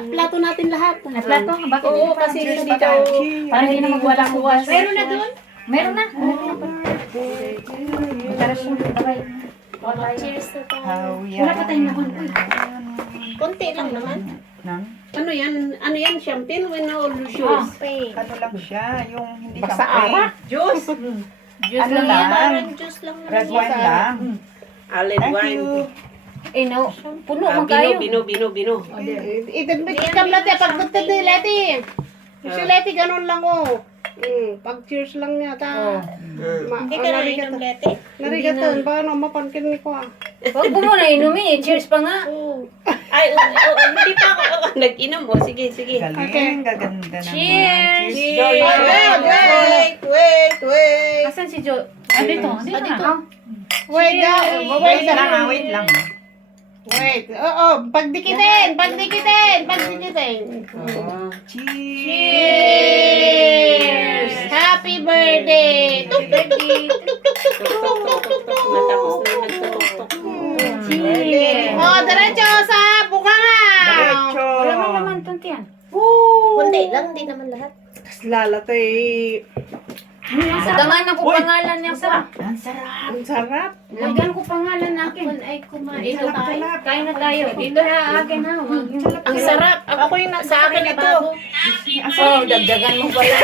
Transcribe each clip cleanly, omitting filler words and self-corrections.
plato natin lahat. Ay, plato? Bakit? Oo, kasi hindi daw, Para hindi na magwalang buwas. Meron na doon? Meron na. Tara siya. Bye-bye. Cheers na tayo. Wala pa tayong nahon. Konti lang naman. Nang? Ano yan? Ano yan? Champagne with no juice? Ano lang siya, yung hindi Basta champagne. arak. Juice? Ano lang? Parang juice lang naman Red yan. wine lang. Olive Thank wine. you. Eh, no. Puno Ah, man kayo. bino. Ikam lati, pag nagtad ni Leti. Si Leti, ganun lang oh. Pag cheers lang niya, ta. Hindi ka narinig ng Leti? Narigatan, baka no, mapankin ni ko ah. Huwag mo na inumin eh. Cheers pa nga. Ay, hindi pa ako nag-inom oh. Sige. Galing, gaganda naman. Cheers! Wait. Asan si Jo? Ah, dito. Dito. Wait lang. Wait lang. Wait. Oo, pagdikitin. Cheers! Happy birthday! Tuk, tuk, tuk, tuk, tuk, tuk, tuk, tuk, tuk, tuk. Matapos na yung nagtutok. Cheers! Oh, diretso sa bukanga! Diretso. Wala man naman tantiyan. Kundi lang, hindi naman lahat. Tapos lalatay. Sa tangan ako pangalan niya pa. Ang sarap. Ang sarap. Lagyan ko pangalan nakin. Ay, kumain. Ito tayo. Kain na tayo. Dito na akin ha. Ang sarap. Ako yung sa akin ito. Oh, dagdagan mo pala.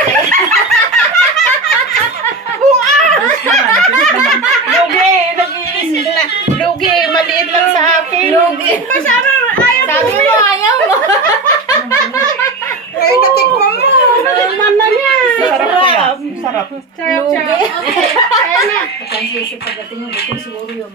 Lugi, maliit lang sa akin. Lugi. Sabi Sabi mo, ayaw mo. Ay, natikman mo. Natikman na niya. Sarap kaya. Sarap. Lugi. Kaya na. Kasi pagdating mo, siguro yung